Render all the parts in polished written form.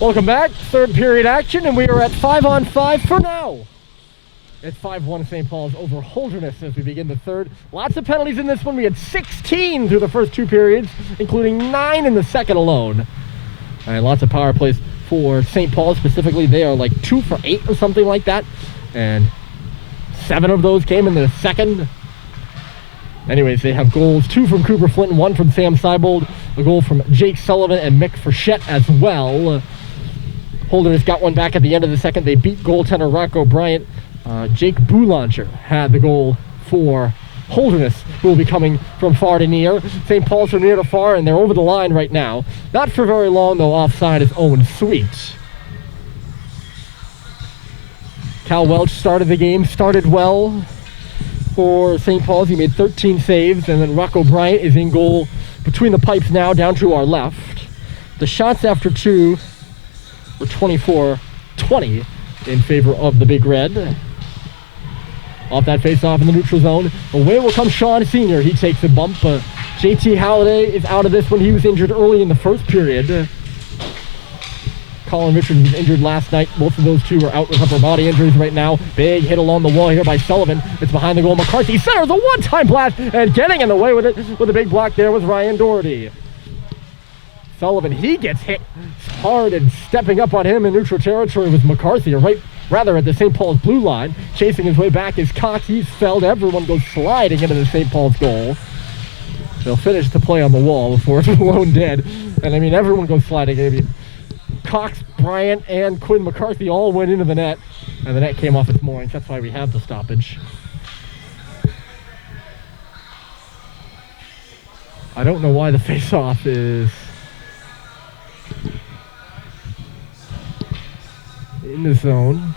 Welcome back, third period action, and we are at 5-on-5 for now. It's 5-1 St. Paul's over Holderness as we begin the third. Lots of penalties in this one. We had 16 through the first two periods, including 9 in the second alone. And lots of power plays for St. Paul specifically. They are like 2 for 8 or something like that. And 7 of those came in the second. Anyways, they have goals, 2 from Cooper Flint and 1 from Sam Seibold. A goal from Jake Sullivan and Mick Frechette as well. Holderness got one back at the end of the second. They beat goaltender Rocco Bryant. Jake Boulanger had the goal for Holderness, who will be coming from far to near. St. Paul's from near to far, and they're over the line right now. Not for very long, though. Offside is Owen Sweet. Cal Welch started the game, started well for St. Paul's. He made 13 saves, and then Rocco Bryant is in goal between the pipes now, down to our left. The shots after 2 were 24-20 in favor of the Big Red. Off that face-off in the neutral zone. Away will come Sean Sr. He takes a bump. JT Halliday is out of this one. He was injured early in the first period. Colin Richards was injured last night. Both of those two are out with upper body injuries right now. Big hit along the wall here by Sullivan. It's behind the goal. McCarthy centers a one-time blast, and getting in the way with it with a big block there was Ryan Doherty. Sullivan, he gets hit hard, and stepping up on him in neutral territory was McCarthy, rather at the St. Paul's blue line. Chasing his way back is Cox. He's felled. Everyone goes sliding into the St. Paul's goal. They'll finish the play on the wall before it's blown dead. And I mean, everyone goes sliding. I mean, Cox, Bryant, and Quinn McCarthy all went into the net, and the net came off its moorings. That's why we have the stoppage. I don't know why the face-off is in the zone.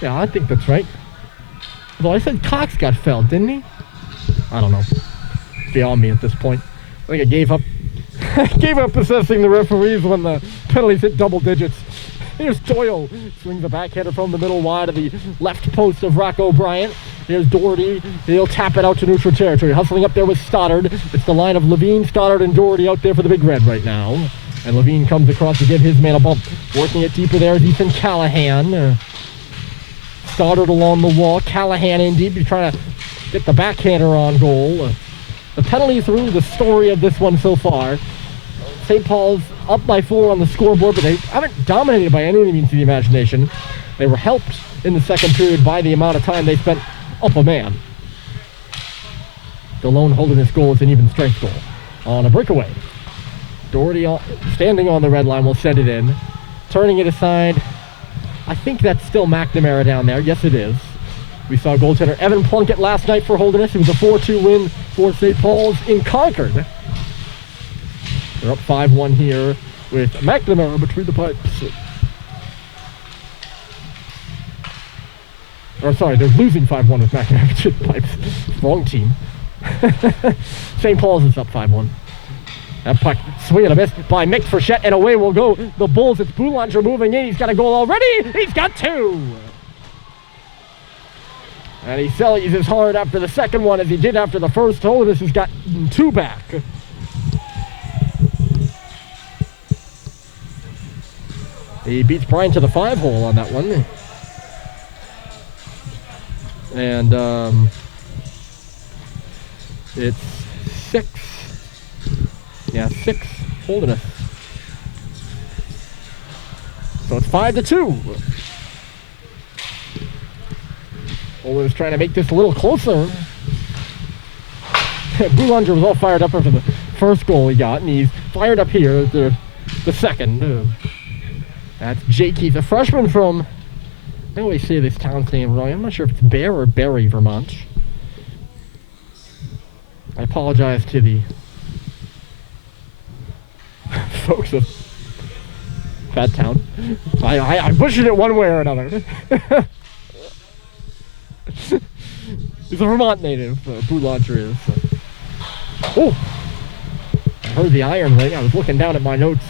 Yeah, I think that's right. Although I said Cox got felled, didn't he? I don't know. Beyond me at this point. I think I gave up assessing the referees when the penalties hit double digits. Here's Doyle. Swings the backhander from the middle wide of the left post of Rocco Bryant. Here's Doherty. He'll tap it out to neutral territory. Hustling up there with Stoddard. It's the line of Levine, Stoddard, and Doherty out there for the Big Red right now. And Levine comes across to give his man a bump. Working it deeper there is Ethan Callahan. Stoddard along the wall. Callahan in deep. He's trying to get the backhander on goal. The penalties are really the story of this one so far. St. Paul's up by 4 on the scoreboard, but they haven't dominated by any means of the imagination. They were helped in the second period by the amount of time they spent up a man. The lone Holderness goal is an even strength goal on a breakaway. Doherty standing on the red line will send it in. Turning it aside. I think that's still McNamara down there. Yes, it is. We saw goaltender Evan Plunkett last night for Holderness. It was a 4-2 win for St. Paul's in Concrd. They're up 5-1 here with McNamara between the pipes. Or sorry, they're losing 5-1 with McNamara between the pipes. Wrong team. St. Paul's is up 5-1. That puck swing and a miss by Mick Frechette, and away will go the Bulls. It's Boulanger moving in. He's got a goal already. He's got 2. And he sells as hard after the second one as he did after the first. Holderness has got 2 back. He beats Brian to the 5-hole on that one. And it's 6. Yeah, 6 Holderness. So it's 5-2. Holderness trying to make this a little closer. Boulanger was all fired up after the first goal he got, and he's fired up here the second. That's Jake. He's a freshman from, I always say this town's name wrong. I'm not sure if it's Bear or Barry, Vermont. I apologize to the folks of that town. I butchered it one way or another. He's a Vermont native, Boulanger is. Oh! I heard the iron ring. I was looking down at my notes.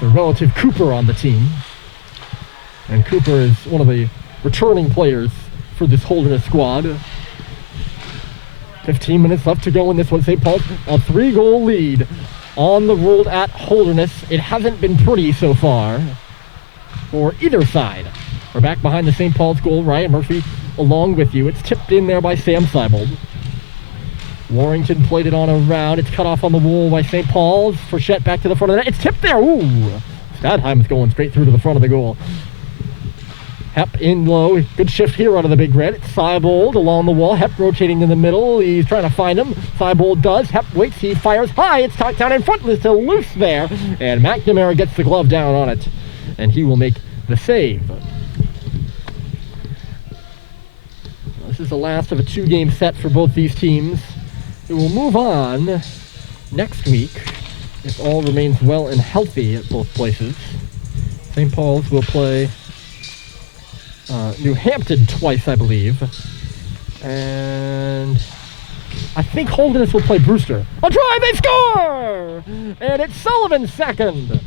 There's a relative Cooper on the team. And Cooper is one of the returning players for this Holderness squad. 15 minutes left to go in this one. St. Paul's a 3-goal lead on the road at Holderness. It hasn't been pretty so far for either side. We're back behind the St. Paul's goal. Ryan Murphy along with you. It's tipped in there by Sam Seibold. Warrington played it on around. It's cut off on the wall by St. Paul's. Frechette back to the front of the net. It's tipped there. Ooh! Stadheim's going straight through to the front of the goal. Hep in low. Good shift here out of the Big Red. It's Seibold along the wall. Hep rotating in the middle. He's trying to find him. Seibold does. Hep waits. He fires high. It's tucked down in front. It's still loose there. And McNamara gets the glove down on it. And he will make the save. This is the last of a 2-game set for both these teams. We will move on next week if all remains well and healthy at both places. St. Paul's will play New Hampton twice, I believe. And I think Holderness will play Brewster. A drive, they score! And it's Sullivan's second.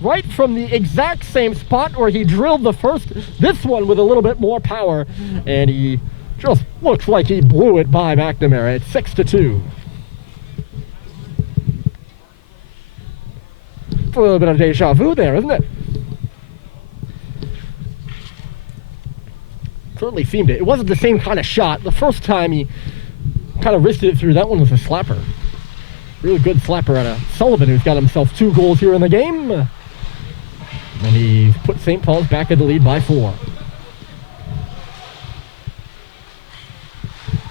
Right from the exact same spot where he drilled the first, this one with a little bit more power. And he just looks like he blew it by McNamara. It's 6-2. It's a little bit of deja vu there, isn't it? Certainly seemed it. It wasn't the same kind of shot. The first time he kind of wristed it through. That one was a slapper. Really good slapper out of Sullivan, who's got himself 2 goals here in the game. And he's put St. Paul's back in the lead by 4.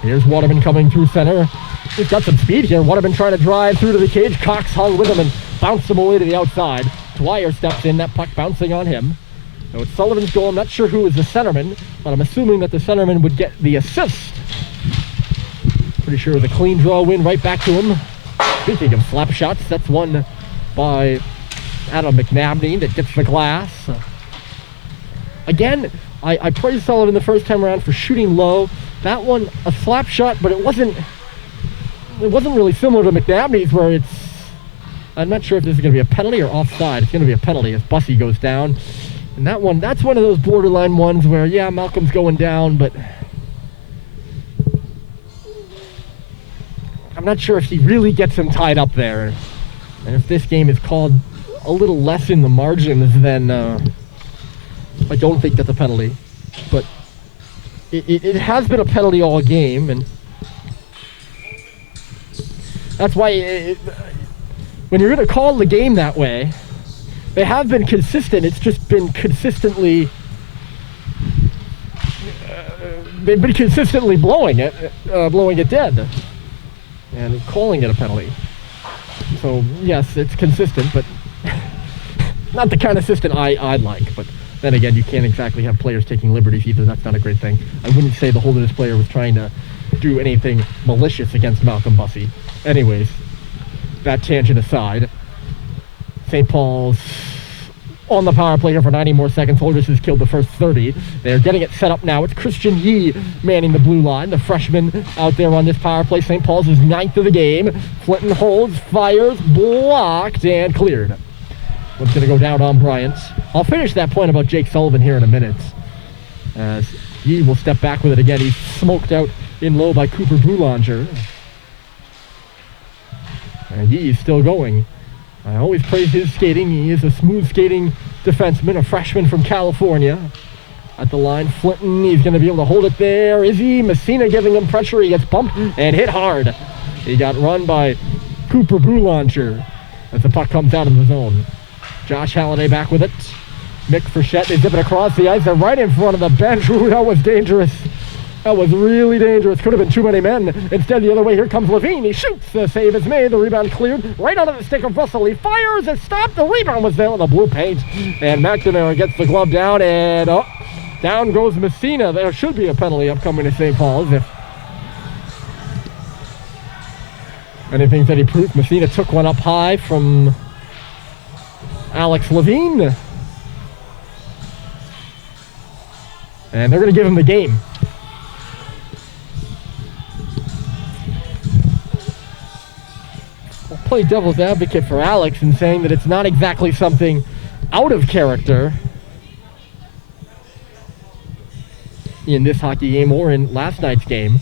Here's Waterman coming through center. He's got some speed here. Waterman trying to drive through to the cage. Cox hung with him and bounced him away to the outside. Dwyer steps in, that puck bouncing on him. So it's Sullivan's goal. I'm not sure who is the centerman, but I'm assuming that the centerman would get the assist. Pretty sure it was a clean draw win right back to him. Speaking of slap shots, that's one by Adam McNabney that gets the glass. Again, I praised Sullivan the first time around for shooting low. That one, a slap shot, but it wasn't really similar to McNabney's where it's, I'm not sure if this is going to be a penalty or offside. It's going to be a penalty as Bussey goes down. And that one, that's one of those borderline ones where, yeah, Malcolm's going down, but I'm not sure if he really gets him tied up there. And if this game is called a little less in the margins, then I don't think that's a penalty. But it has been a penalty all game, and that's why when you're going to call the game that way, they have been consistent. It's just been consistently they've been consistently blowing it dead and calling it a penalty. So yes, it's consistent, but not the kind of system I'd like. But then again, you can't exactly have players taking liberties either. That's not a great thing. I wouldn't say the Holderness player was trying to do anything malicious against Malcolm Bussey. Anyways, that tangent aside, St. Paul's on the power play here for 90 more seconds. Holderness has killed the first 30. They're getting it set up now. It's Christian Yee manning the blue line, the freshman out there on this power play. St. Paul's is 9th of the game. Flinton holds, fires, blocked, and cleared. One's going to go down on Bryant. I'll finish that point about Jake Sullivan here in a minute, as Yee will step back with it again. He's smoked out in low by Cooper Boulanger. And Yee is still going. I always praise his skating. He is a smooth skating defenseman, a freshman from California. At the line, Flinton, he's going to be able to hold it there. Is he? Messina giving him pressure. He gets bumped and hit hard. He got run by Cooper Boulanger as the puck comes out of the zone. Josh Halliday back with it. Mick Frechette, they zip it across the ice. They're right in front of the bench. Ooh, that was dangerous. That was really dangerous. Could have been too many men. Instead, the other way, here comes Levine. He shoots. The save is made. The rebound cleared. Right onto the stick of Russell. He fires. It stopped. The rebound was there on the blue paint. And McNamara gets the glove down. And down goes Messina. There should be a penalty upcoming to St. Paul's. If anything's any proof, Messina took one up high from Alex Levine. And they're going to give him the game. I'll play devil's advocate for Alex in saying that it's not exactly something out of character in this hockey game or in last night's game.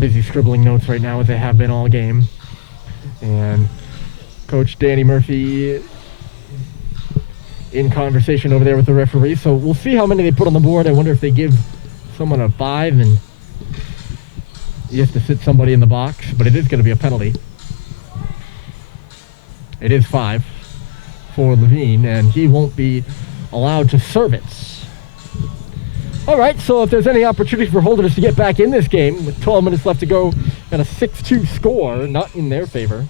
busy scribbling notes right now as they have been all game. And Coach Danny Murphy in conversation over there with the referee. So we'll see how many they put on the board. I wonder if they give someone a 5 and you have to sit somebody in the box, but it is going to be a penalty. It is 5 for Levine, and he won't be allowed to serve it. All right, so if there's any opportunity for Holderness to get back in this game with 12 minutes left to go and a 6-2 score, not in their favor.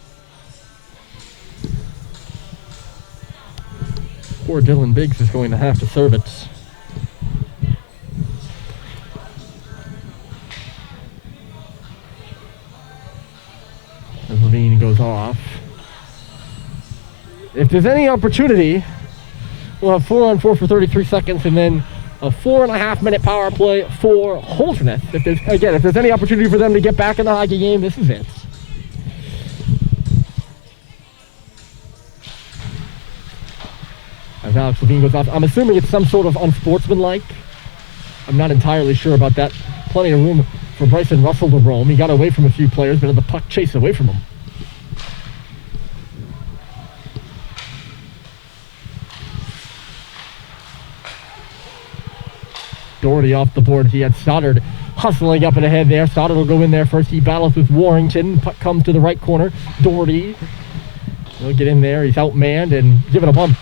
Poor Dylan Biggs is going to have to serve it. As Levine goes off. If there's any opportunity, we'll have 4-on-4 for 33 seconds and then a 4.5-minute power play for Holderness. If there's any opportunity for them to get back in the hockey game, this is it. As Alex Levine goes off, I'm assuming it's some sort of unsportsmanlike. I'm not entirely sure about that. Plenty of room for Bryson Russell to roam. He got away from a few players, but had the puck chased away from him. Doherty off the board. He had Stoddard hustling up and ahead there. Stoddard will go in there first. He battles with Warrington. Puck comes to the right corner. Doherty will get in there. He's outmanned and given a bump.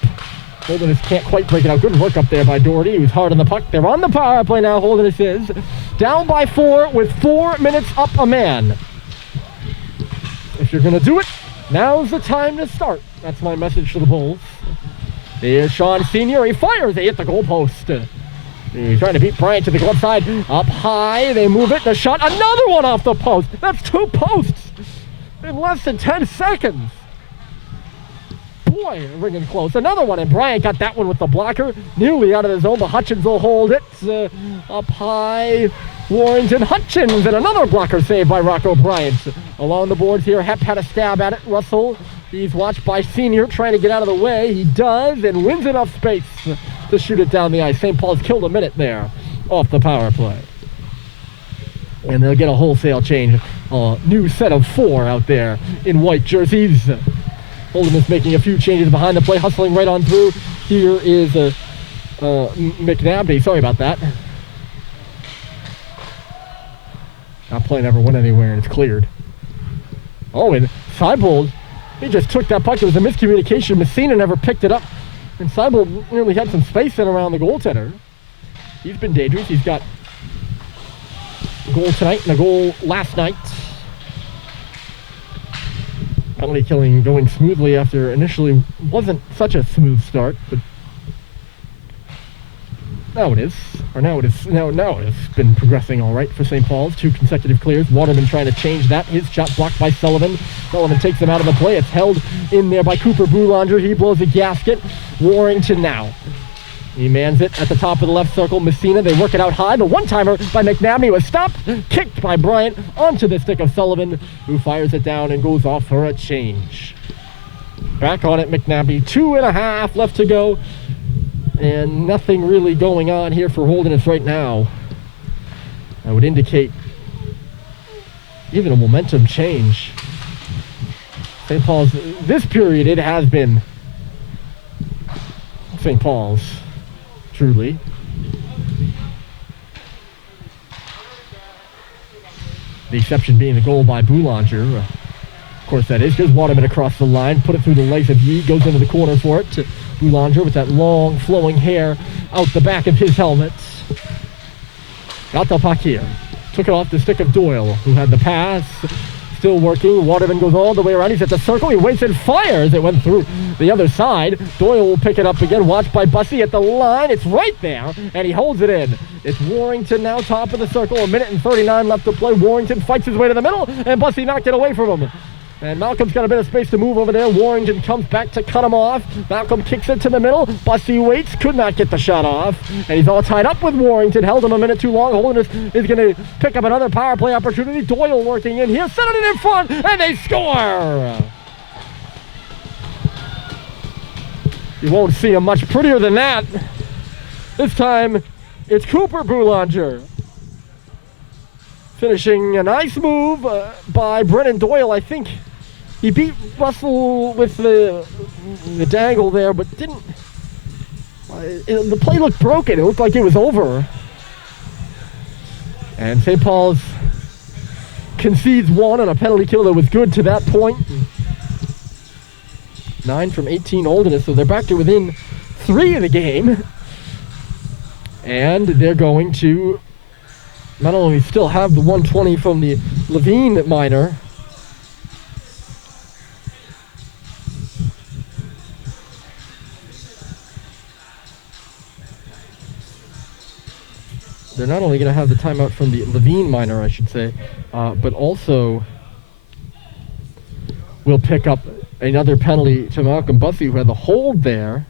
Holderness can't quite break it out. Good work up there by Doherty. He was hard on the puck. They're on the power play now. Holderness is down by 4 with 4 minutes up a man. If you're going to do it, now's the time to start. That's my message to the Bulls. There's Sean Sr. He fires. They hit the goalpost. He's trying to beat Bryant to the glove side. Up high. They move it. The shot. Another one off the post. That's 2 posts in less than 10 seconds. Boy, ringing close. Another one, and Bryant got that one with the blocker. Nearly out of the zone, but Hutchins will hold it. Up high. Warrington Hutchins, and another blocker saved by Rocco Bryant. Along the boards here, Hep had a stab at it. Russell, he's watched by Senior, trying to get out of the way. He does, and wins enough space to shoot it down the ice. St. Paul's killed a minute there off the power play. And they'll get a wholesale change. A new set of 4 out there in white jerseys. Holderness making a few changes behind the play, hustling right on through. Here is McNabney. Sorry about that. That play never went anywhere, and it's cleared. Oh, and Seibold, he just took that puck. It was a miscommunication. Messina never picked it up. And Seibold nearly had some space in around the goaltender. He's been dangerous. He's got a goal tonight and a goal last night. Penalty killing going smoothly after initially wasn't such a smooth start, but now it is. Or now it is. Now it's been progressing all right for St. Paul's. 2 consecutive clears. Waterman trying to change that. His shot blocked by Sullivan. Sullivan takes him out of the play. It's held in there by Cooper Boulanger. He blows a gasket. Warrington now. He mans it at the top of the left circle. Messina, they work it out high. The one-timer by McNabney was stopped, kicked by Bryant onto the stick of Sullivan, who fires it down and goes off for a change. Back on it, McNabney. 2.5 left to go. And nothing really going on here for Holderness right now. I would indicate even a momentum change. St. Paul's, this period, it has been St. Paul's. Truly. The exception being the goal by Boulanger. Of course that is. Here's Waterman across the line. Put it through the legs of Yee. Goes into the corner for it. Boulanger with that long flowing hair out the back of his helmet. Got the puck here. Took it off the stick of Doyle, who had the pass. Still working. Waterman goes all the way around. He's at the circle. He waits and fires. It went through the other side. Doyle will pick it up again. Watched by Bussey at the line. It's right there, and he holds it in. It's Warrington now, top of the circle. 1:39 left to play. Warrington fights his way to the middle, and Bussey knocked it away from him. And Malcolm's got a bit of space to move over there. Warrington comes back to cut him off. Malcolm kicks it to the middle. Bussey waits, could not get the shot off. And he's all tied up with Warrington. Held him a minute too long. Holderness is going to pick up another power play opportunity. Doyle working in here, sending it in front, and they score! You won't see him much prettier than that. This time, it's Cooper Boulanger. Finishing a nice move by Brennan Doyle. I think he beat Russell with the dangle there, but didn't. The play looked broken. It looked like it was over. And St. Paul's concedes one on a penalty kill that was good to that point. 9 from 18 Holderness, so they're back to within 3 of the game. And they're going to not only still have the 120 from the Levine minor, they're not only going to have the timeout from the Levine minor, I should say, but also will pick up another penalty to Malcolm Bussey, who had the hold there.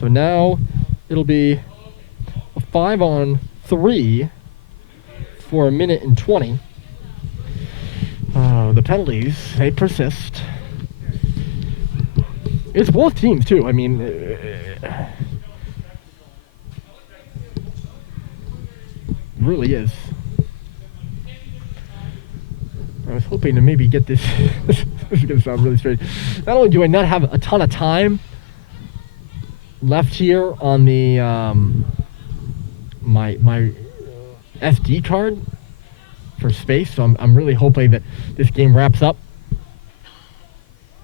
So now it'll be a 5-on-3 for 1:20. The penalties, they persist. It's both teams, too. I mean, really is. I was hoping to maybe get this. This is going to sound really strange. Not only do I not have a ton of time left here on the my SD card for space, so I'm really hoping that this game wraps up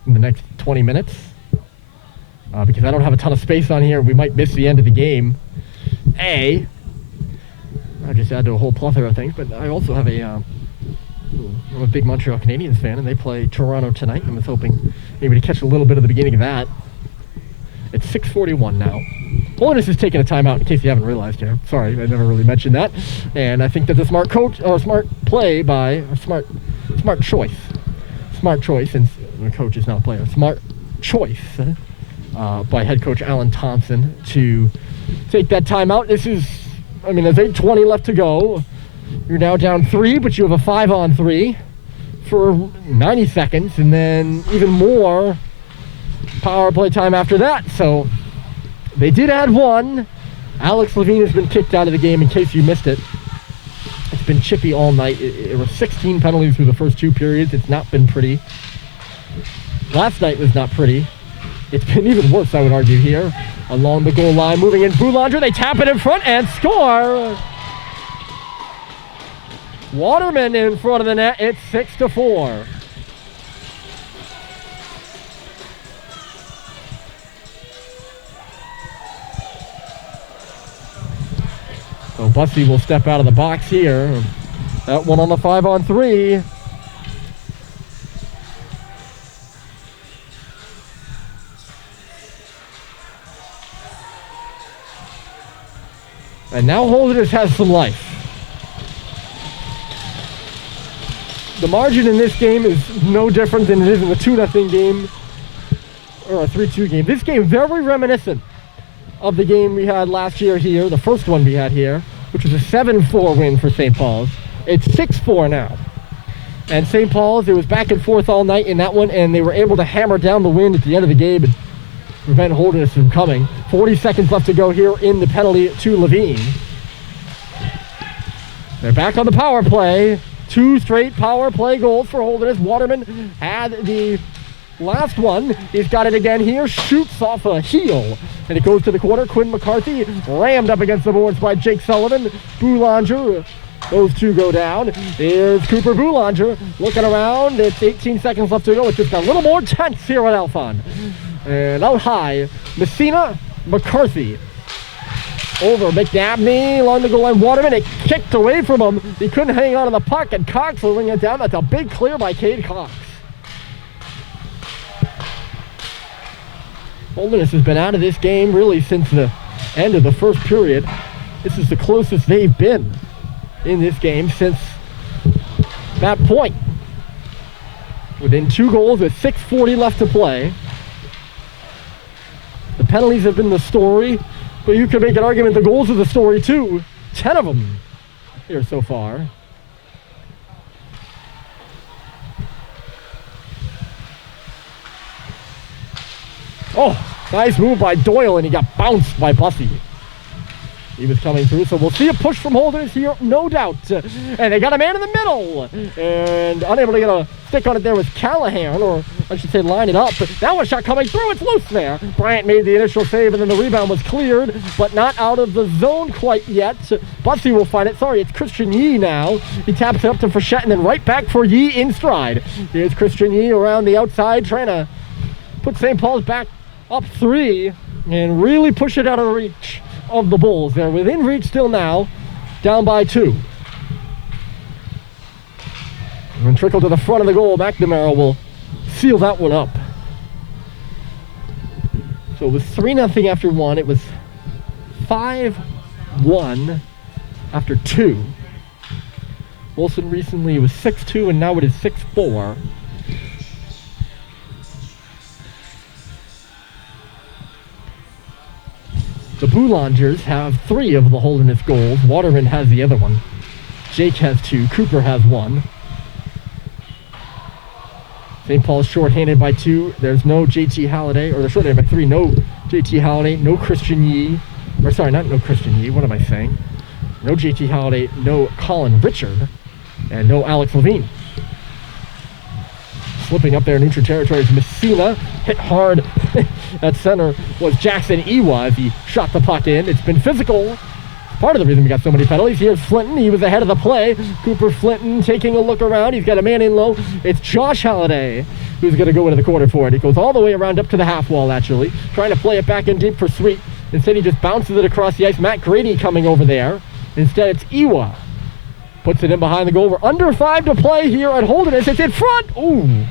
in the next 20 minutes because I don't have a ton of space on here. We might miss the end of the game. I just add to a whole plethora of things, but I also have I'm a big Montreal Canadiens fan, and they play Toronto tonight. I was hoping maybe to catch a little bit of the beginning of that. It's 6:41 now. Holderness is taking a timeout, in case you haven't realized here. Sorry, I never really mentioned that. And I think that's a smart play by a smart choice. Smart choice, and the coach is not a player. Smart choice by head coach Alan Thompson to take that timeout. There's 8:20 left to go. You're now down 3, but you have a 5-on-3 for 90 seconds, and then even more power play time after that. So they did add 1. Alex Levine has been kicked out of the game, in case you missed it. It's been chippy all night. It was 16 penalties through the first 2 periods. It's not been pretty. Last night was not pretty. It's been even worse, I would argue, here. Along the goal line, moving in Boulanger. They tap it in front and score. Waterman in front of the net. It's 6-4. So Bussey will step out of the box here. That one on the 5-on-3. And now Holderness has some life. The margin in this game is no different than it is in the 2-0 game or a 3-2 game. This game very reminiscent of the game we had last year here, the first one we had here, which was a 7-4 win for St. Paul's. It's 6-4 now. And St. Paul's, it was back and forth all night in that one, and they were able to hammer down the wind at the end of the game and prevent Holderness from coming. 40 seconds left to go here in the penalty to Levine. They're back on the power play. 2 straight power play goals for Holderness. Waterman had the last one. He's got it again here. Shoots off a heel. And it goes to the corner. Quinn McCarthy rammed up against the boards by Jake Sullivan. Boulanger. Those 2 go down. Here's Cooper Boulanger looking around. It's 18 seconds left to go. It's just a little more tense here at Alfond. And out high, Messina, McCarthy. Over McNabney along the goal line. Waterman, it kicked away from him. He couldn't hang on to the puck, and Cox will laying it down. That's a big clear by Cade Cox. Holderness has been out of this game really since the end of the first period. This is the closest they've been in this game since that point. Within 2 goals with 6:40 left to play. The penalties have been the story, but you could make an argument the goals are the story too. 10 of them here so far. Oh, nice move by Doyle, and he got bounced by Bussey. He was coming through, so we'll see a push from Holderness here, no doubt. And they got a man in the middle. And unable to get a stick on it there was Callahan, or I should say line it up. But that one shot coming through, it's loose there. Bryant made the initial save, and then the rebound was cleared, but not out of the zone quite yet. Bussy will find it. Sorry, it's Christian Yee now. He taps it up to Frechette, and then right back for Yee in stride. Here's Christian Yee around the outside, trying to put St. Paul's back up 3 and really push it out of reach of the Bulls. They're within reach still now, down by 2. And trickle to the front of the goal. McNamara will seal that one up. So it was 3-0 after 1. It was 5-1 after 2. Wilson recently was 6-2, and now it is 6-4. The Boulangers have 3 of the Holderness goals. Waterman has the other one. Jake has 2. Cooper has 1. St. Paul's shorthanded by 2. There's no JT Halliday, or they're shorthanded by 3. No JT Halliday, no Christian Yee. Or sorry, not no Christian Yee. What am I saying? No JT Halliday, no Colin Richard, and no Alex Levine. Slipping up there in neutral territory is Messina. Hit hard at center was Jackson Ewa as he shot the puck in. It's been physical. Part of the reason we got so many penalties. Here's Flinton. He was ahead of the play. Cooper Flinton taking a look around. He's got a man in low. It's Josh Halliday who's going to go into the corner for it. He goes all the way around up to the half wall, actually. Trying to play it back in deep for Sweet. Instead, he just bounces it across the ice. Matt Grady coming over there. Instead, it's Ewa. Puts it in behind the goal. We're under 5 to play here at Holderness. It's in front. Ooh.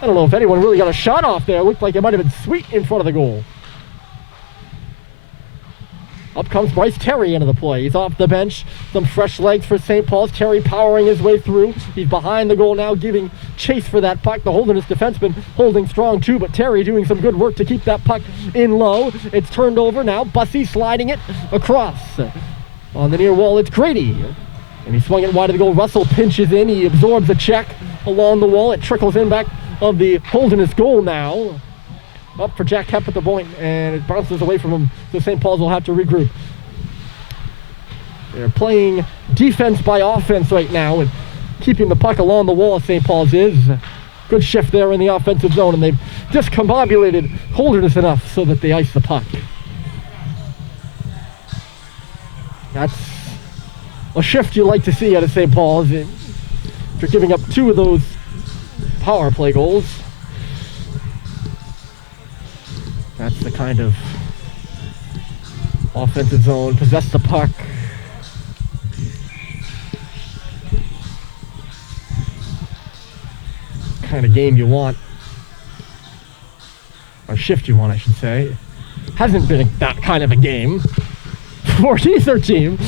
I don't know if anyone really got a shot off there. It looked like it might have been Sweet in front of the goal. Up comes Bryce Terry into the play. He's off the bench. Some fresh legs for St. Paul's. Terry powering his way through. He's behind the goal now, giving chase for that puck. The Holderness defenseman holding strong too, but Terry doing some good work to keep that puck in low. It's turned over now. Bussy sliding it across. On the near wall, it's Grady. And he swung it wide of the goal. Russell pinches in. He absorbs a check along the wall. It trickles in back of the Holderness goal now. Up for Jack Kemp at the point, and it bounces away from him, so St. Paul's will have to regroup. They're playing defense by offense right now, and keeping the puck along the wall, St. Paul's is. Good shift there in the offensive zone, and they've discombobulated Holderness enough so that they ice the puck. That's a shift you like to see out of St. Paul's. They're giving up 2 of those power play goals. That's the kind of offensive zone, possess the puck. Kind of game you want. Or shift you want, I should say. Hasn't been that kind of a game for either team.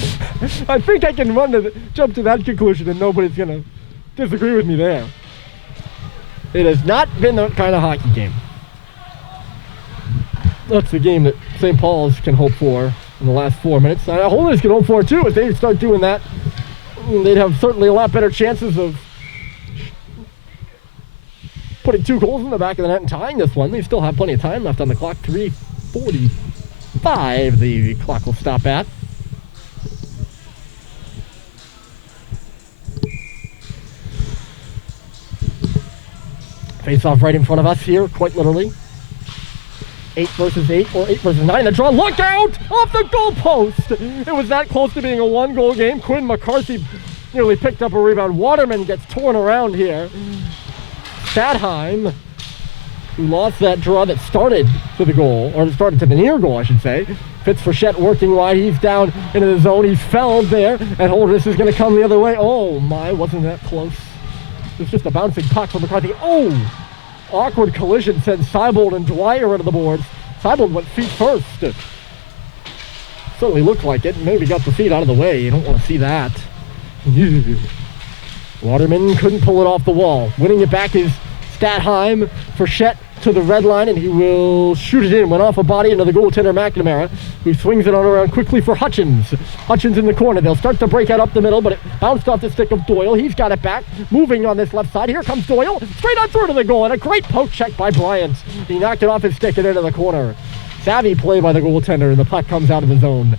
I think I can jump to that conclusion and nobody's going to disagree with me there. It has not been that kind of hockey game. That's the game that St. Paul's can hope for in the last 4 minutes. Holderness can hope for too. If they start doing that, they'd have certainly a lot better chances of putting 2 goals in the back of the net and tying this one. They still have plenty of time left on the clock. 3:45 the clock will stop at. Face off right in front of us here, quite literally. 8 versus 8 or 8 versus 9. The draw, look out! Off the goalpost! It was that close to being a 1-goal game. Quinn McCarthy nearly picked up a rebound. Waterman gets torn around here. Stadheim, who lost that draw that started to the goal, or started to the near goal, I should say. Fitz Frechette working wide. He's down into the zone. He's fouled there, and Holderness is going to come the other way. Oh my, wasn't that close? It was just a bouncing puck from McCarthy. Oh! Awkward collision sends Seibold and Dwyer into the boards. Seibold went feet first. Certainly looked like it. Maybe got the feet out of the way. You don't want to see that. Waterman couldn't pull it off the wall. Winning it back is Stadheim. Frechette to the red line, and he will shoot it in. Went off a body into the goaltender McNamara, who swings it on around quickly for Hutchins. Hutchins in the corner. They'll start to break out up the middle, but it bounced off the stick of Doyle. He's got it back. Moving on this left side. Here comes Doyle. Straight on through to the goal, and a great poke check by Bryant. He knocked it off his stick and into the corner. Savvy play by the goaltender, and the puck comes out of the zone.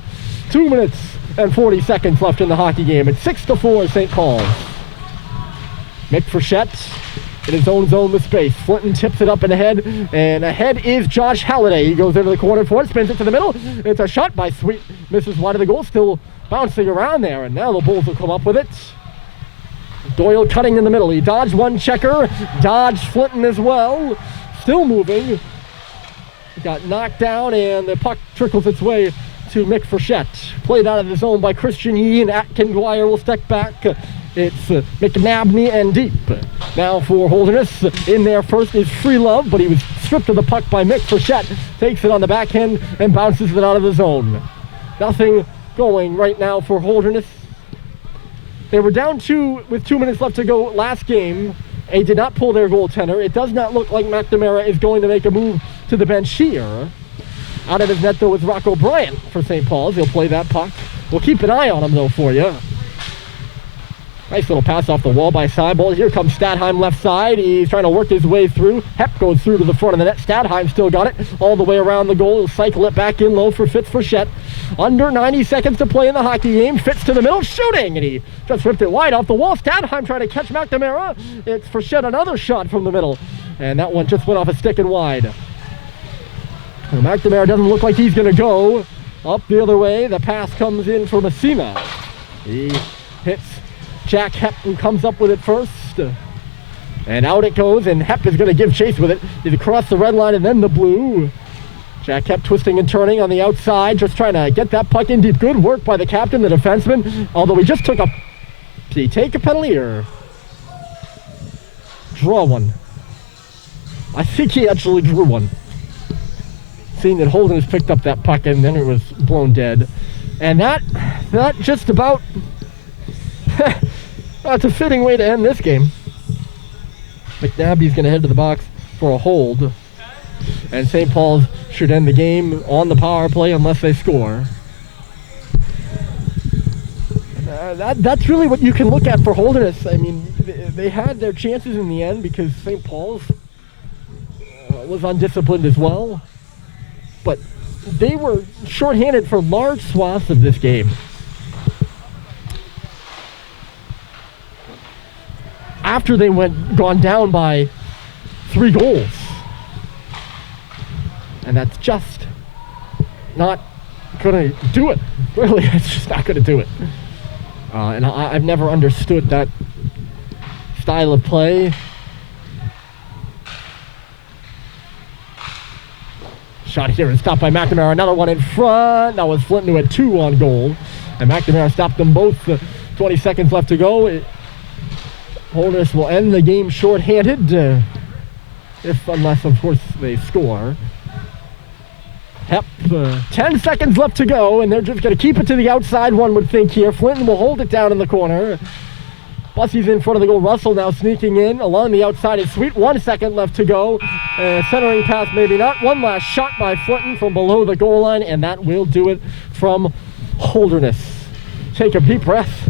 2 minutes and 40 seconds left in the hockey game. It's 6-4 St. Paul's. Mick Frechette in his own zone with space. Flinton tips it up and ahead, and ahead is Josh Halliday. He goes into the corner for it, spins it to the middle. It's a shot by Sweet. Misses wide of the goal, still bouncing around there, and now the Bulls will come up with it. Doyle cutting in the middle. He dodged one checker, dodged Flinton as well. Still moving. Got knocked down, and the puck trickles its way to Mick Frechette. Played out of the zone by Christian Yee, and Atkin Dwyer will step back. It's McNabney and deep. Now for Holderness. In there first is Free Love, but he was stripped of the puck by Mick Frechette. Takes it on the backhand and bounces it out of the zone. Nothing going right now for Holderness. They were down 2 with 2 minutes left to go last game. They did not pull their goaltender. It does not look like McNamara is going to make a move to the bench here. Out of his net though is Rocco Bryant for St. Paul's. He'll play that puck. We'll keep an eye on him though for you. Nice little pass off the wall by Seibold. Here comes Stadheim left side. He's trying to work his way through. Hep goes through to the front of the net. Stadheim still got it all the way around the goal. He'll cycle it back in low for Fitz Frechette. Under 90 seconds to play in the hockey game. Fitz to the middle, shooting, and he just ripped it wide off the wall. Stadheim trying to catch McNamara. It's Frechette, another shot from the middle, and that one just went off a stick and wide. Well, McNamara doesn't look like he's going to go up the other way. The pass comes in for Messina. He hits Jack Hep, who comes up with it first. And out it goes, and Hep is going to give chase with it. He's across the red line and then the blue. Jack Hep twisting and turning on the outside, just trying to get that puck in deep. Good work by the captain, the defenseman. Although he just took a... Did he take a penalty or draw one? I think he actually drew one. Seeing that Holderness picked up that puck and then it was blown dead. And that just about... That's a fitting way to end this game. McNaby's going to head to the box for a hold. And St. Paul's should end the game on the power play unless they score. That's really what you can look at for Holderness. I mean, they had their chances in the end because St. Paul's was undisciplined as well. But they were shorthanded for large swaths of this game. After they gone down by 3 goals. And that's just not going to do it. Really, it's just not going to do it. And I've never understood that style of play. Shot here and stopped by McNamara. Another one in front. That was Flinton who had 2 on goal. And McNamara stopped them both. 20 seconds left to go. Holderness will end the game shorthanded. Unless, of course, they score. Hep, 10 seconds left to go, and they're just going to keep it to the outside, one would think here. Flinton will hold it down in the corner. Bussey's in front of the goal. Russell now sneaking in. Along the outside is Sweet. 1 second left to go. Centering pass, maybe not. One last shot by Flinton from below the goal line, and that will do it from Holderness. Take a deep breath.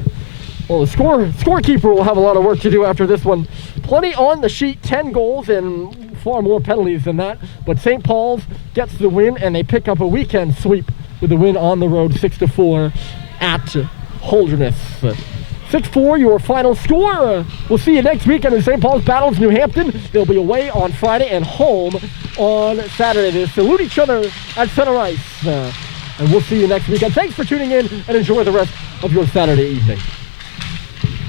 Well, the scorekeeper will have a lot of work to do after this one. Plenty on the sheet, 10 goals and far more penalties than that. But St. Paul's gets the win, and they pick up a weekend sweep with the win on the road, 6-4 at Holderness. 6-4, your final score. We'll see you next weekend as St. Paul's battles New Hampton. They'll be away on Friday and home on Saturday. They salute each other at center ice. And we'll see you next weekend. Thanks for tuning in, and enjoy the rest of your Saturday evening.